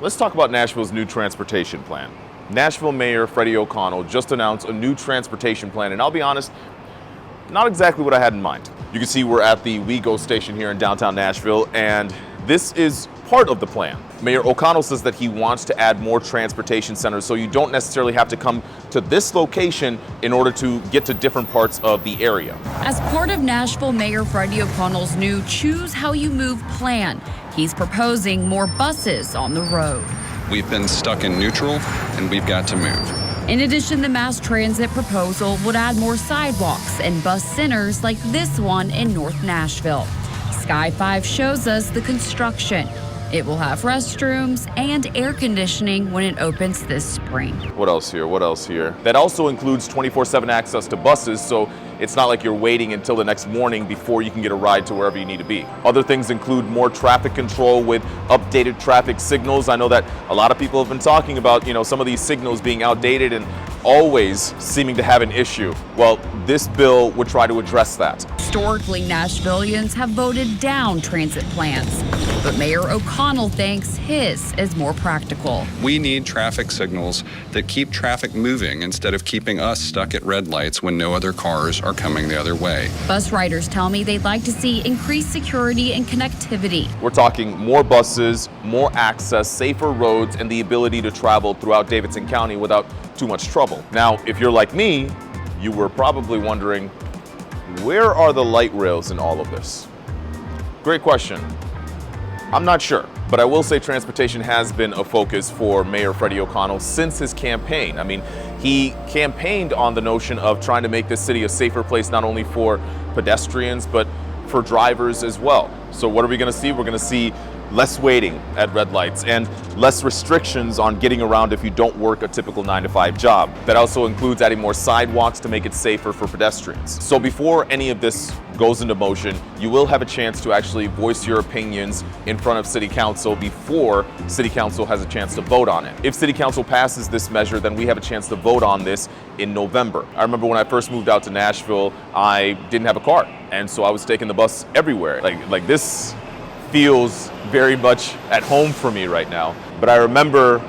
Let's talk about Nashville's new transportation plan. Nashville Mayor Freddie O'Connell just announced a new transportation plan, and I'll be honest, not exactly what I had in mind. You can see we're at the WeGo station here in downtown Nashville, and this is part of the plan. Mayor O'Connell says that he wants to add more transportation centers so you don't necessarily have to come to this location in order to get to different parts of the area. As part of Nashville Mayor Freddie O'Connell's new Choose How You Move plan, he's proposing more buses on the road. We've been stuck in neutral, and we've got to move. In addition, the mass transit proposal would add more sidewalks and bus centers like this one in North Nashville. Sky 5 shows us the construction. It will have restrooms and air conditioning when it opens this spring. What else here? What else here? That also includes 24/7 access to buses, so it's not like you're waiting until the next morning before you can get a ride to wherever you need to be. Other things include more traffic control with updated traffic signals. I know that a lot of people have been talking about, some of these signals being outdated and always seeming to have an issue. Well, this bill would try to address that. Historically, Nashvillians have voted down transit plans, but Mayor O'Connell thinks his is more practical. We need traffic signals that keep traffic moving instead of keeping us stuck at red lights when no other cars are coming the other way. Bus riders tell me they'd like to see increased security and connectivity. We're talking more buses, more access, safer roads, and the ability to travel throughout Davidson County without too much trouble. Now, if you're like me, you were probably wondering, where are the light rails in all of this? Great question. I'm not sure, but I will say transportation has been a focus for Mayor Freddie O'Connell since his campaign. I mean, he campaigned on the notion of trying to make this city a safer place, not only for pedestrians, but for drivers as well. So what are we gonna see? We're gonna see less waiting at red lights and less restrictions on getting around if you don't work a typical 9-to-5 job. That also includes adding more sidewalks to make it safer for pedestrians. So before any of this goes into motion, you will have a chance to actually voice your opinions in front of City Council before City Council has a chance to vote on it. If City Council passes this measure, then we have a chance to vote on this in November. I remember when I first moved out to Nashville, I didn't have a car, and so I was taking the bus everywhere. Like this feels very much at home for me right now. But I remember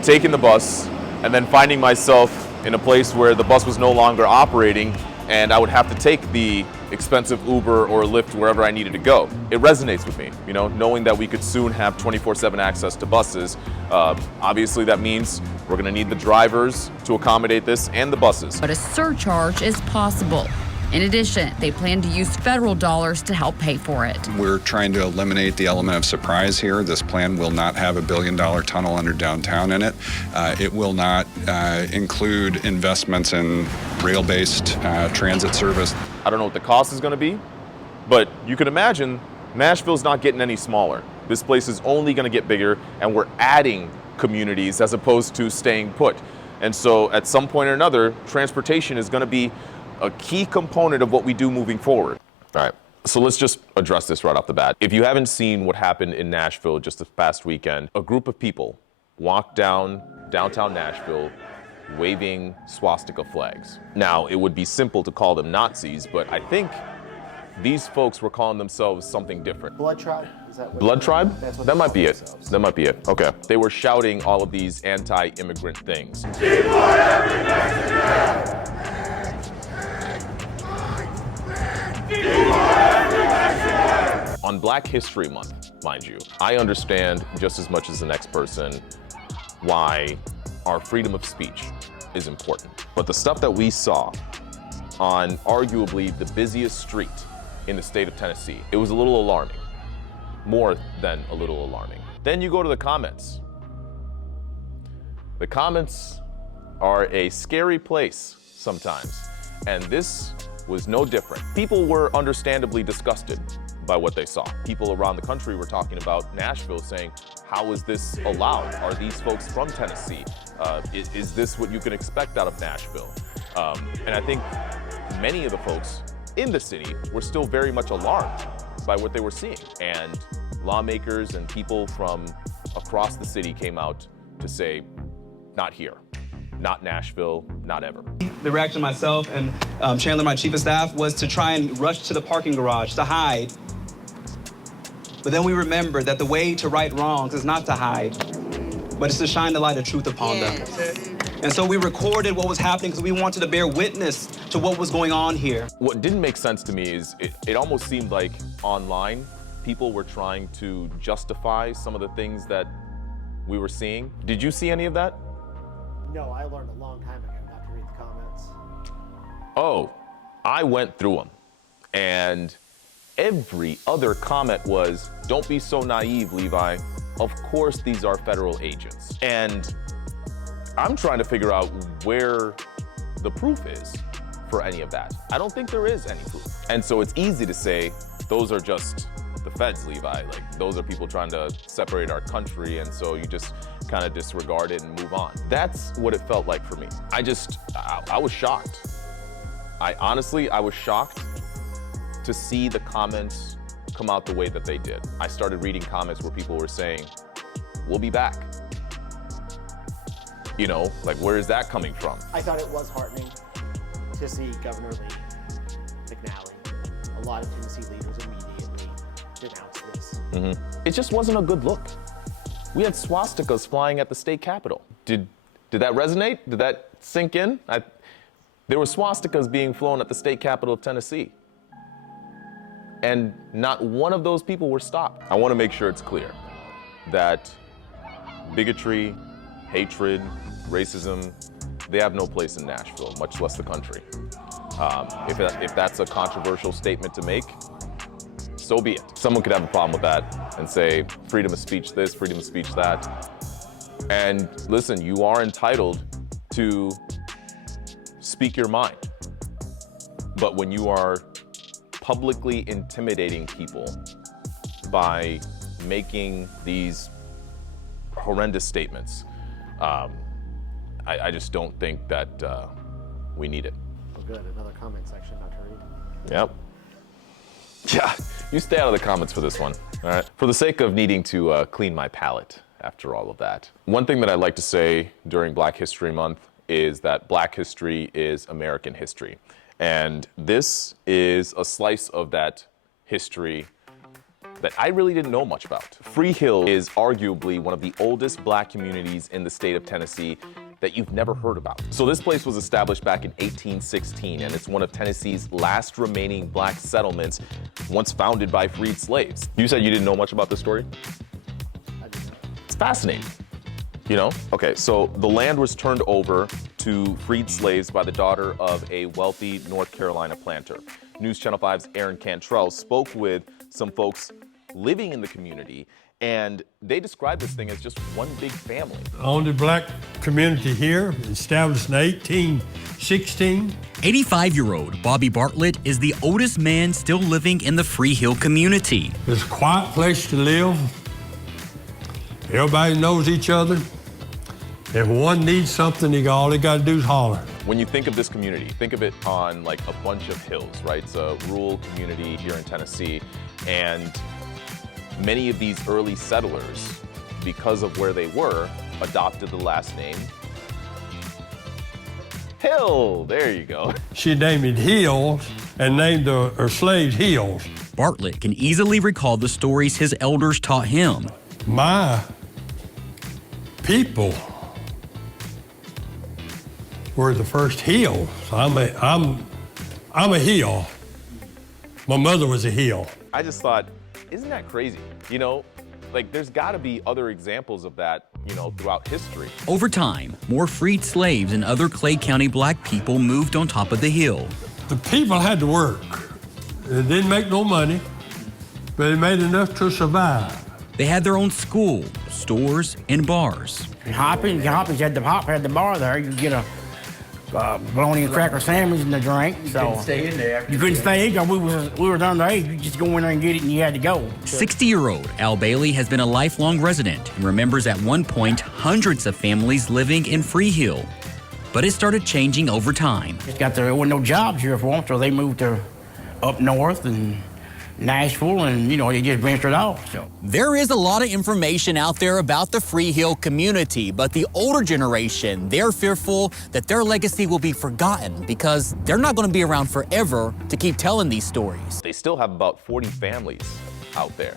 taking the bus and then finding myself in a place where the bus was no longer operating and I would have to take the expensive Uber or Lyft wherever I needed to go. It resonates with me, knowing that we could soon have 24/7 access to buses. Obviously that means we're gonna need the drivers to accommodate this and the buses. But a surcharge is possible. In addition, they plan to use federal dollars to help pay for it. We're trying to eliminate the element of surprise here. This plan will not have $1 billion tunnel under downtown in it. It will not include investments in rail-based transit service. I don't know what the cost is going to be, but you can imagine Nashville's not getting any smaller. This place is only going to get bigger, and we're adding communities as opposed to staying put. And so at some point or another, transportation is going to be a key component of what we do moving forward. All right, so let's just address this right off the bat. If you haven't seen what happened in Nashville just this past weekend, a group of people walked down downtown Nashville waving swastika flags. Now, it would be simple to call them Nazis, but I think these folks were calling themselves something different. Blood Tribe? Is that what Blood Tribe? That might be it. themselves. That might be it. Okay. They were shouting all of these anti-immigrant things. On Black History Month, mind you, I understand just as much as the next person why our freedom of speech is important. But the stuff that we saw on arguably the busiest street in the state of Tennessee, it was a little alarming. More than a little alarming. Then you go to the comments. The comments are a scary place sometimes, and this was no different. People were understandably disgusted by what they saw. People around the country were talking about Nashville, saying, how is this allowed? Are these folks from Tennessee? Is this what you can expect out of Nashville? And I think many of the folks in the city were still very much alarmed by what they were seeing. And lawmakers and people from across the city came out to say, not here, not Nashville, not ever. The reaction of myself and Chandler, my chief of staff, was to try and rush to the parking garage to hide. But then we remembered that the way to right wrongs is not to hide, but it's to shine the light of truth upon them. And so we recorded what was happening because we wanted to bear witness to what was going on here. What didn't make sense to me is it almost seemed like online, people were trying to justify some of the things that we were seeing. Did you see any of that? No, I learned a long time ago not to read the comments. Oh, I went through them. And every other comment was, don't be so naive, Levi. Of course these are federal agents. And I'm trying to figure out where the proof is for any of that. I don't think there is any proof. And so it's easy to say, those are just the feds, Levi. Like, those are people trying to separate our country, and so you just kind of disregard it and move on. That's what it felt like for me. I was shocked. I was shocked to see the comments come out the way that they did. I started reading comments where people were saying, we'll be back. You know, like, where is that coming from? I thought it was heartening to see Governor Lee McNally. A lot of Tennessee leaders immediately denounced this. It just wasn't a good look. We had swastikas flying at the state capitol. Did that resonate? Did that sink in? There were swastikas being flown at the state capitol of Tennessee. And not one of those people were stopped. I want to make sure it's clear that bigotry, hatred, racism, they have no place in Nashville, much less the country. If that's a controversial statement to make, so be it. Someone could have a problem with that and say, freedom of speech this, freedom of speech that. And listen, you are entitled to speak your mind. But when you are publicly intimidating people by making these horrendous statements, I just don't think that we need it. Oh, good. Another comment section not to read. Yep. Yeah, you stay out of the comments for this one, all right? For the sake of needing to clean my palate after all of that. One thing that I like to say during Black History Month is that Black history is American history. And this is a slice of that history that I really didn't know much about. Free Hill is arguably one of the oldest Black communities in the state of Tennessee that you've never heard about. So this place was established back in 1816, and it's one of Tennessee's last remaining Black settlements, once founded by freed slaves. You said you didn't know much about this story? I didn't know. It's fascinating, you know? Okay, so the land was turned over to freed slaves by the daughter of a wealthy North Carolina planter. News Channel 5's Aaron Cantrell spoke with some folks living in the community, and they described this thing as just one big family. Owned the Black community here, established in 1816. 85-year-old Bobby Bartlett is the oldest man still living in the Free Hill community. It's a quiet place to live. Everybody knows each other. If one needs something, all they got to do is holler. When you think of this community, think of it on like a bunch of hills, right? It's a rural community here in Tennessee, and many of these early settlers, because of where they were, adopted the last name Hill. There you go. She named it Hills and named her slaves Hills. Bartlett can easily recall the stories his elders taught him. My people were the first Hills. I'm a Hill. My mother was a Hill. I just thought, isn't that crazy? You know, like there's gotta be other examples of that, you know, throughout history. Over time, more freed slaves and other Clay County Black people moved on top of the hill. The people had to work. They didn't make no money, but they made enough to survive. They had their own school, stores, and bars. Hopkins had the bar there. You get a bologna and cracker sandwich and a drink. You couldn't stay in there. You couldn't stay in because we were underage. You just go in there and get it, and you had to go. 60-year-old Al Bailey has been a lifelong resident and remembers at one point hundreds of families living in Free Hill. But it started changing over time. There wasn't no jobs here for them, so they moved to up north and Nashville, and they just ventured off. So there is a lot of information out there about the Free Hill community, but the older generation, they're fearful that their legacy will be forgotten because they're not going to be around forever to keep telling these stories. They still have about 40 families out there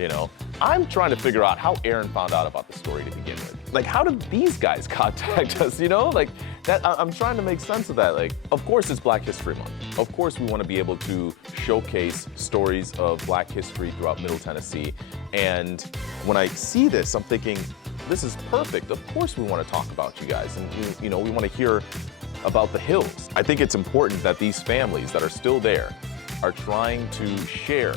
You know, I'm trying to figure out how Aaron found out about the story to begin with. Like, how did these guys contact us, you know? Like, that, I'm trying to make sense of that. Like, of course it's Black History Month. Of course we want to be able to showcase stories of Black history throughout Middle Tennessee. And when I see this, I'm thinking, this is perfect. Of course we want to talk about you guys. And, we want to hear about the hills. I think it's important that these families that are still there are trying to share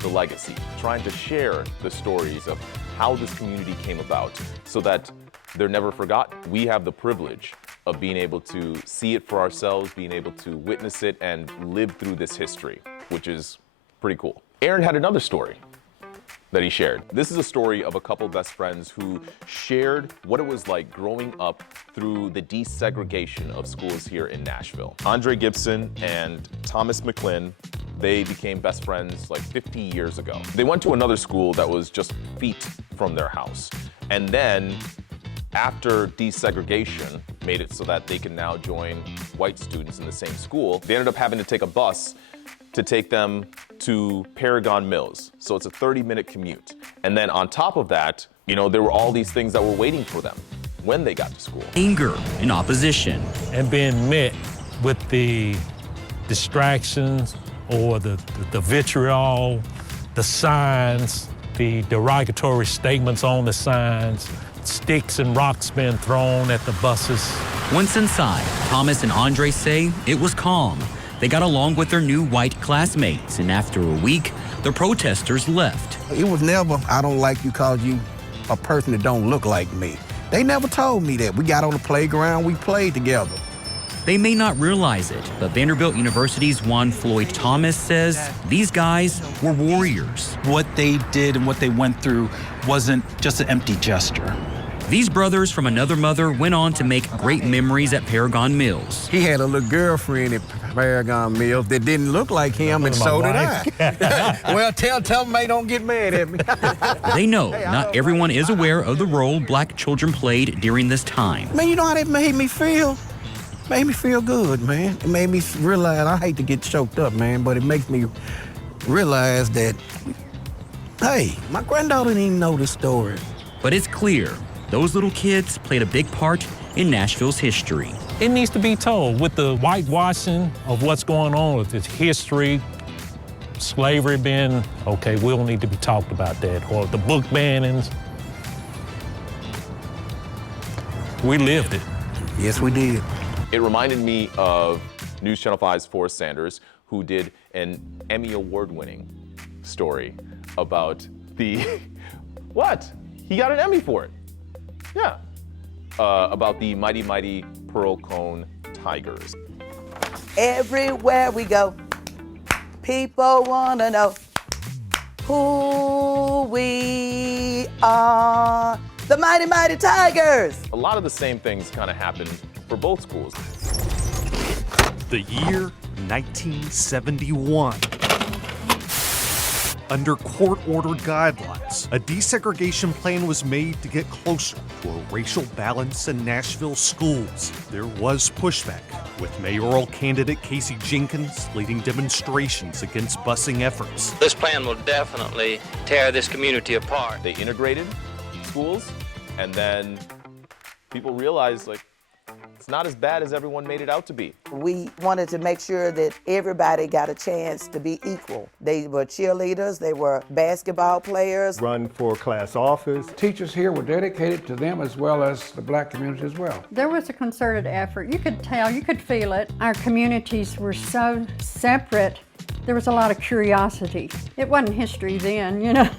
the legacy, trying to share the stories of how this community came about so that they're never forgotten. We have the privilege of being able to see it for ourselves, being able to witness it and live through this history, which is pretty cool. Aaron had another story that he shared. This is a story of a couple best friends who shared what it was like growing up through the desegregation of schools here in Nashville. Andre Gibson and Thomas McClin, they became best friends like 50 years ago. They went to another school that was just feet from their house. And then after desegregation made it so that they can now join white students in the same school, they ended up having to take a bus to take them to Paragon Mills. So it's a 30-minute commute. And then on top of that, there were all these things that were waiting for them when they got to school. Anger and opposition. And being met with the distractions or the vitriol, the signs, the derogatory statements on the signs, sticks and rocks being thrown at the buses. Once inside, Thomas and Andre say it was calm. They got along with their new white classmates, and after a week, the protesters left. It was never, I don't like you because you a person that don't look like me. They never told me that. We got on the playground, we played together. They may not realize it, but Vanderbilt University's Juan Floyd Thomas says these guys were warriors. What they did and what they went through wasn't just an empty gesture. These brothers from another mother went on to make great memories at Paragon Mills. He had a little girlfriend at Paragon Mills that didn't look like him, and so did I. Well, tell them they don't get mad at me. They know not everyone is aware of the role Black children played during this time. Man, you know how that made me feel? Made me feel good, man. It made me realize, I hate to get choked up, man, but it makes me realize that, hey, my granddaughter didn't even know this story. But it's clear those little kids played a big part in Nashville's history. It needs to be told with the whitewashing of what's going on with its history, slavery being, okay, we'll need to be talked about that, or the book bannings. We lived it. Yes, we did. It reminded me of News Channel 5's Forrest Sanders, who did an Emmy Award-winning story about the, what? He got an Emmy for it. Yeah. About the mighty, mighty Pearl Cone Tigers. Everywhere we go, people wanna know who we are. The mighty, mighty Tigers. A lot of the same things kind of happened for both schools. The year 1971. Under court-ordered guidelines, a desegregation plan was made to get closer to a racial balance in Nashville schools. There was pushback, with mayoral candidate Casey Jenkins leading demonstrations against busing efforts. This plan will definitely tear this community apart. They integrated schools, and then people realized, like, it's not as bad as everyone made it out to be. We wanted to make sure that everybody got a chance to be equal. They were cheerleaders, they were basketball players. Run for class office. Teachers here were dedicated to them as well as the Black community as well. There was a concerted effort. You could tell, you could feel it. Our communities were so separate. There was a lot of curiosity. It wasn't history then,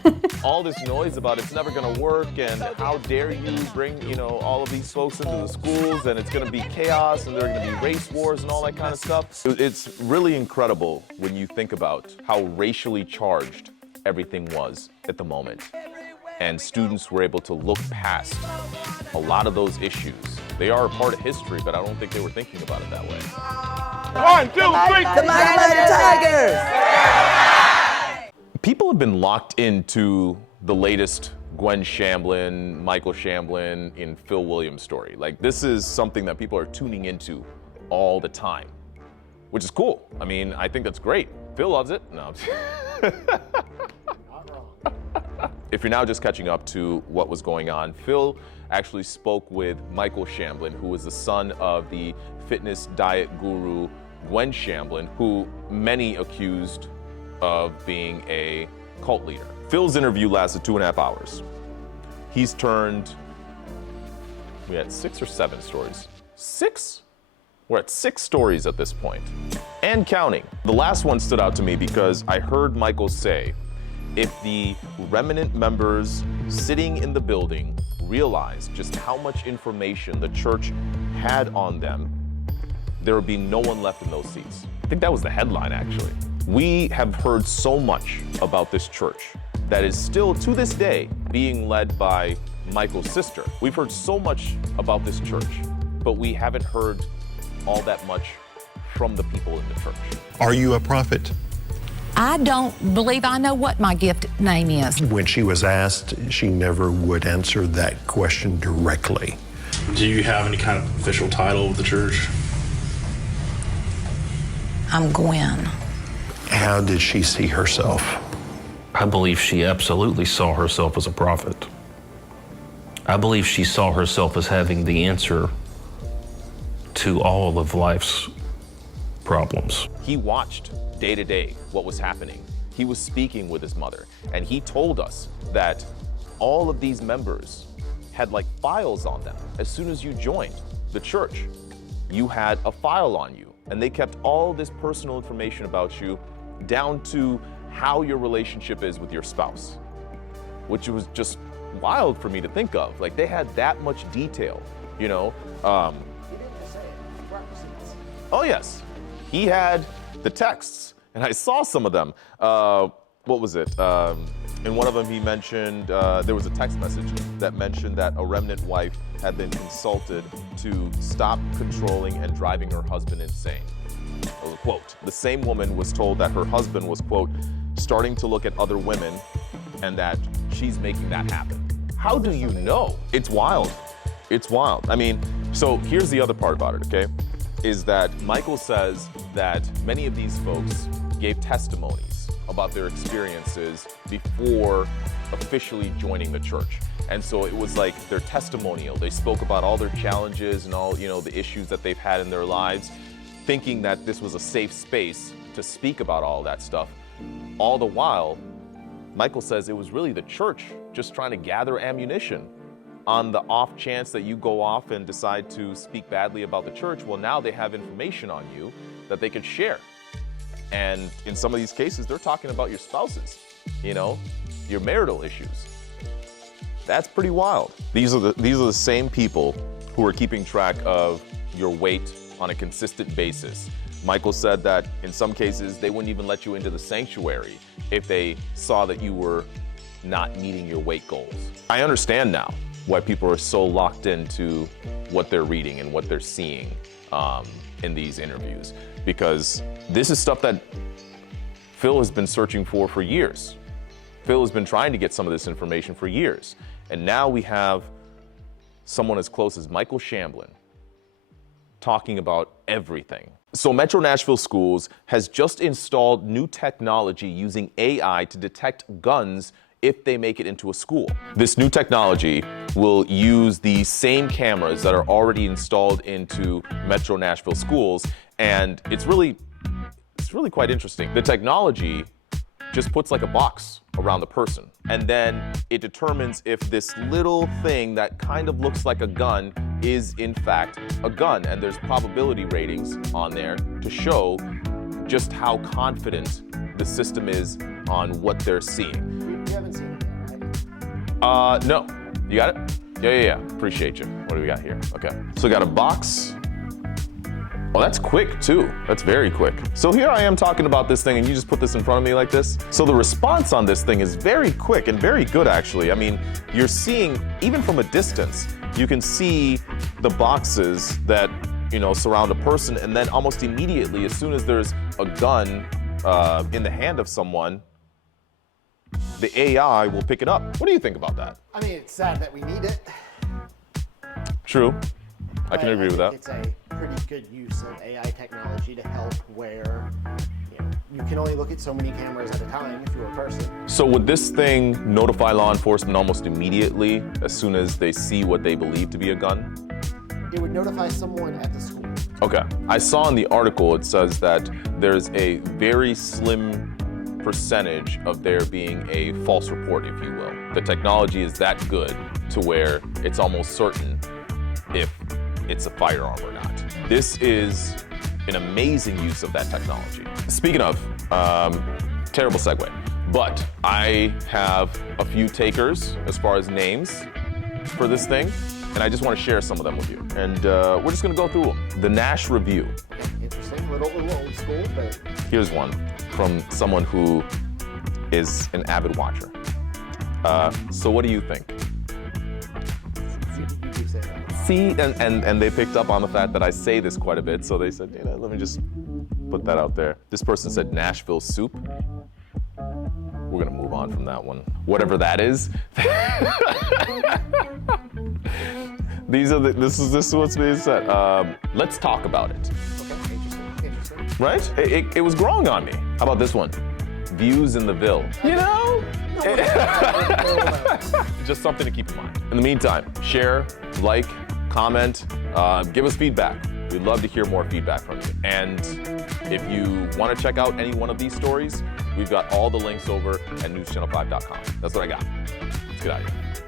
All this noise about it's never gonna work and how dare you bring, all of these folks into the schools and it's gonna be chaos and there are gonna be race wars and all that kind of stuff. It's really incredible when you think about how racially charged everything was at the moment. And students were able to look past a lot of those issues. They are a part of history, but I don't think they were thinking about it that way. 1, 2, 3. The mighty, mighty Tigers. People have been locked into the latest Gwen Shamblin, Michael Shamblin, and Phil Williams story. Like, this is something that people are tuning into all the time, which is cool. I mean, I think that's great. Phil loves it. No. If you're now just catching up to what was going on, Phil actually spoke with Michael Shamblin, who was the son of the fitness diet guru Gwen Shamblin, who many accused of being a cult leader. Phil's interview lasted 2.5 hours. He's turned, we had 6 or 7 stories. 6? We're at 6 stories at this point, and counting. The last one stood out to me because I heard Michael say, if the remnant members sitting in the building realized just how much information the church had on them, there would be no one left in those seats. I think that was the headline, actually. We have heard so much about this church that is still, to this day, being led by Michael's sister. We've heard so much about this church, but we haven't heard all that much from the people in the church. Are you a prophet? I don't believe I know what my gift name is. When she was asked, she never would answer that question directly. Do you have any kind of official title of the church? I'm Gwen. How did she see herself? I believe she absolutely saw herself as a prophet. I believe she saw herself as having the answer to all of life's problems. He watched day to day what was happening. He was speaking with his mother, and he told us that all of these members had like files on them. As soon as you joined the church, you had a file on you, and they kept all this personal information about you down to how your relationship is with your spouse, which was just wild for me to think of. Like, they had that much detail, you know? Oh yes, he had the texts, and I saw some of them. What was it? In one of them he mentioned, there was a text message that mentioned that a remnant wife had been consulted to stop controlling and driving her husband insane. Quote, the same woman was told that her husband was, quote, starting to look at other women and that she's making that happen. How do you know? It's wild. It's wild. I mean, so here's the other part about it, okay? Is that Michael says that many of these folks gave testimonies about their experiences before officially joining the church. And so it was like their testimonial. They spoke about all their challenges and all, you know, the issues that they've had in their lives, thinking that this was a safe space to speak about all that stuff. All the while, Michael says it was really the church just trying to gather ammunition on the off chance that you go off and decide to speak badly about the church. Well, now they have information on you that they could share. And in some of these cases, they're talking about your spouses, you know, your marital issues. That's pretty wild. These are the same people who are keeping track of your weight on a consistent basis. Michael said that in some cases, they wouldn't even let you into the sanctuary if they saw that you were not meeting your weight goals. I understand now why people are so locked into what they're reading and what they're seeing in these interviews, because this is stuff that Phil has been searching for years. Phil has been trying to get some of this information for years. And now we have someone as close as Michael Shamblin talking about everything. So Metro Nashville Schools has just installed new technology using AI to detect guns if they make it into a school. This new technology will use the same cameras that are already installed into Metro Nashville Schools, and it's really quite interesting. The technology just puts like a box around the person, and then it determines if this little thing that kind of looks like a gun is in fact a gun, and there's probability ratings on there to show just how confident the system is on what they're seeing. You haven't seen it yet, right? No. You got it? Yeah. Appreciate you. What do we got here? Okay. So we got a box. Oh, that's quick too. That's very quick. So here I am talking about this thing and you just put this in front of me like this. So the response on this thing is very quick and very good actually. I mean, you're seeing, even from a distance, you can see the boxes that, you know, surround a person, and then almost immediately, as soon as there's a gun in the hand of someone, the AI will pick it up. What do you think about that? I mean, it's sad that we need it. True. I can agree with that. It's a pretty good use of AI technology to help where, you know, you can only look at so many cameras at a time if you're a person. So would this thing notify law enforcement almost immediately as soon as they see what they believe to be a gun? It would notify someone at the school. Okay. I saw in the article, it says that there's a very slim percentage of there being a false report, if you will. The technology is that good to where it's almost certain if it's a firearm or not. This is an amazing use of that technology. Speaking of, terrible segue, but I have a few takers as far as names for this thing, and I just want to share some of them with you. And we're just gonna go through them. The Nash Review. Interesting, a little old school, but... Here's one from someone who is an avid watcher. So what do you think? See, and they picked up on the fact that I say this quite a bit, so they said, let me just put that out there. This person said Nashville soup. We're gonna move on from that one. Whatever that is. This is what's being said. Let's talk about it. Okay, interesting. Right? It was growing on me. How about this one? Views in the Ville. You know? Just something to keep in mind. In the meantime, share, like, comment, give us feedback. We'd love to hear more feedback from you. And if you want to check out any one of these stories, we've got all the links over at newschannel5.com. That's what I got. Let's get out of here.